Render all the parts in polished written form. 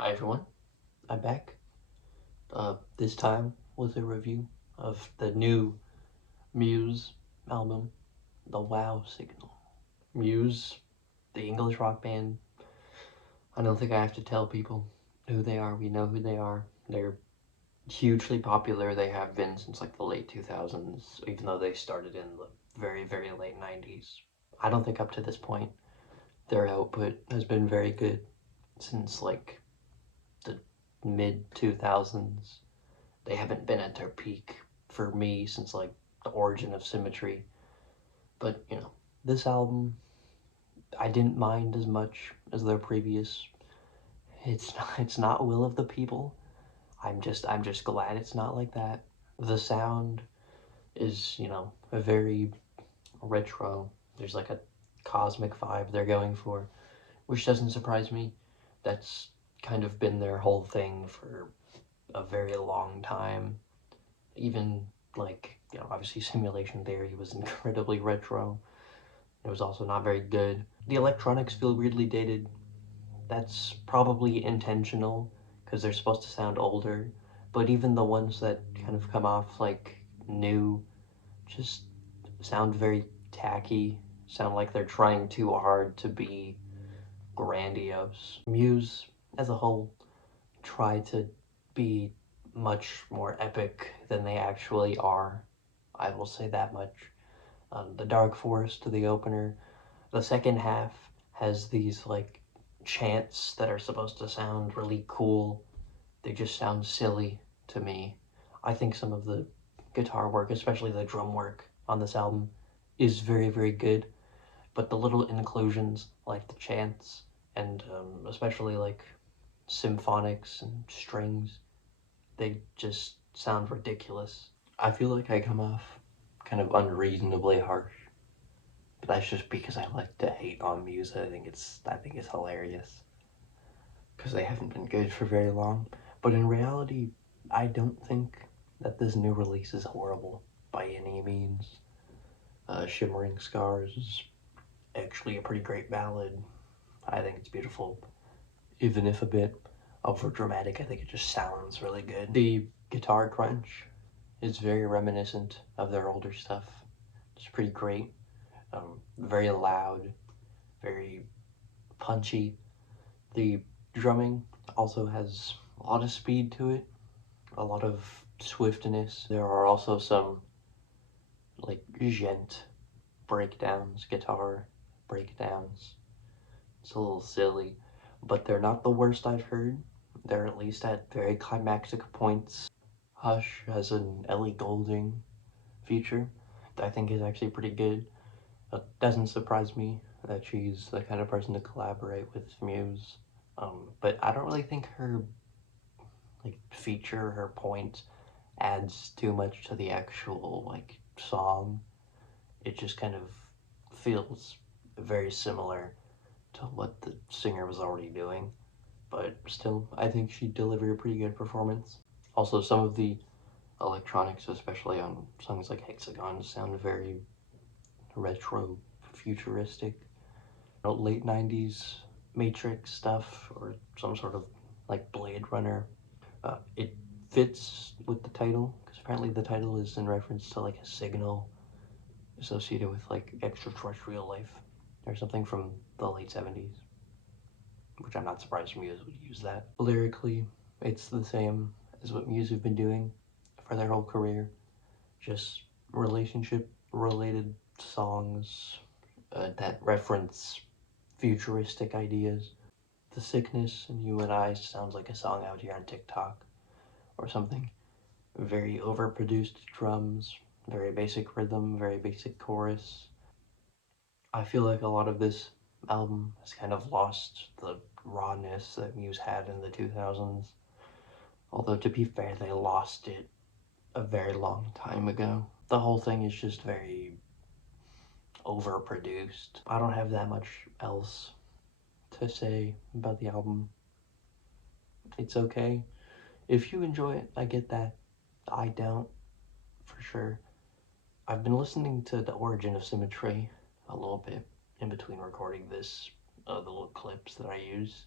Hi everyone, I'm back. This time with a review of the new Muse album, The Wow Signal. Muse, the English rock band, I don't think I have to tell people who they are. We know who they are. They're hugely popular. They have been since like the late 2000s, even though they started in the very, very late 90s. I don't think up to this point their output has been very good since like the mid 2000s. They haven't been at their peak for me since like the origin of Symmetry. But this album I didn't mind as much as their previous. It's not Will of the People. I'm just glad it's not like that. The sound is, a very retro. There's like a cosmic vibe they're going for, which doesn't surprise me. That's kind of been their whole thing for a very long time. Even like, obviously Simulation Theory was incredibly retro. It was also not very good. The electronics feel weirdly dated. That's probably intentional because they're supposed to sound older. But even the ones that kind of come off like new just sound very tacky. Sound like they're trying too hard to be grandiose. Muse, as a whole, try to be much more epic than they actually are. I will say that much. The Dark Forest, the opener, the second half has these like chants that are supposed to sound really cool. They just sound silly to me. I think some of the guitar work, especially the drum work on this album, is very, very good. But the little inclusions like the chants and especially like symphonics and strings, they just sound ridiculous. I feel like I come off kind of unreasonably harsh, but that's just because I like to hate on Muse. I think it's hilarious because they haven't been good for very long. But in reality, I don't think that this new release is horrible by any means. Shimmering Scars is actually a pretty great ballad. I think it's beautiful, even if a bit over dramatic. I think it just sounds really good. The guitar crunch is very reminiscent of their older stuff. It's pretty great. Very loud, very punchy. The drumming also has a lot of speed to it, a lot of swiftness. There are also some like gent breakdowns, guitar breakdowns. It's a little silly, but they're not the worst I've heard. They're at least at very climactic points. Hush has an Ellie Goulding feature that I think is actually pretty good. It doesn't surprise me that she's the kind of person to collaborate with Muse. But I don't really think her like feature, her point, adds too much to the actual like song. It just kind of feels very similar to what the singer was already doing. But still, I think she delivered a pretty good performance. Also, some of the electronics, especially on songs like Hexagon, sound very retro, futuristic. Late 90s Matrix stuff or some sort of like Blade Runner. It fits with the title because apparently the title is in reference to like a signal associated with like extraterrestrial life or something from the late 70s, which I'm not surprised Muse would use that. Lyrically, it's the same as what Muse have been doing for their whole career. Just relationship related songs that reference futuristic ideas. The Sickness and You and I sounds like a song out here on TikTok or something. Very overproduced drums, very basic rhythm, very basic chorus. I feel like a lot of this album has kind of lost the rawness that Muse had in the 2000s. Although, to be fair, they lost it a very long time ago. The whole thing is just very overproduced. I don't have that much else to say about the album. It's okay. If you enjoy it, I get that. I don't, for sure. I've been listening to The Origin of Symmetry a little bit in between recording this, the little clips that I use.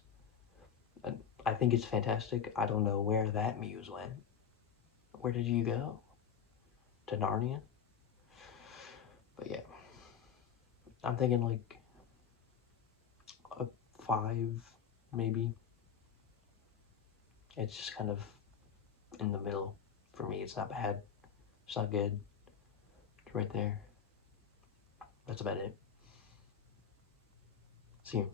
And I think it's fantastic. I don't know where that Muse went. Where did you go? To Narnia? But yeah, I'm thinking like a 5, maybe. It's just kind of in the middle for me. It's not bad. It's not good. It's right there. That's about it. See you.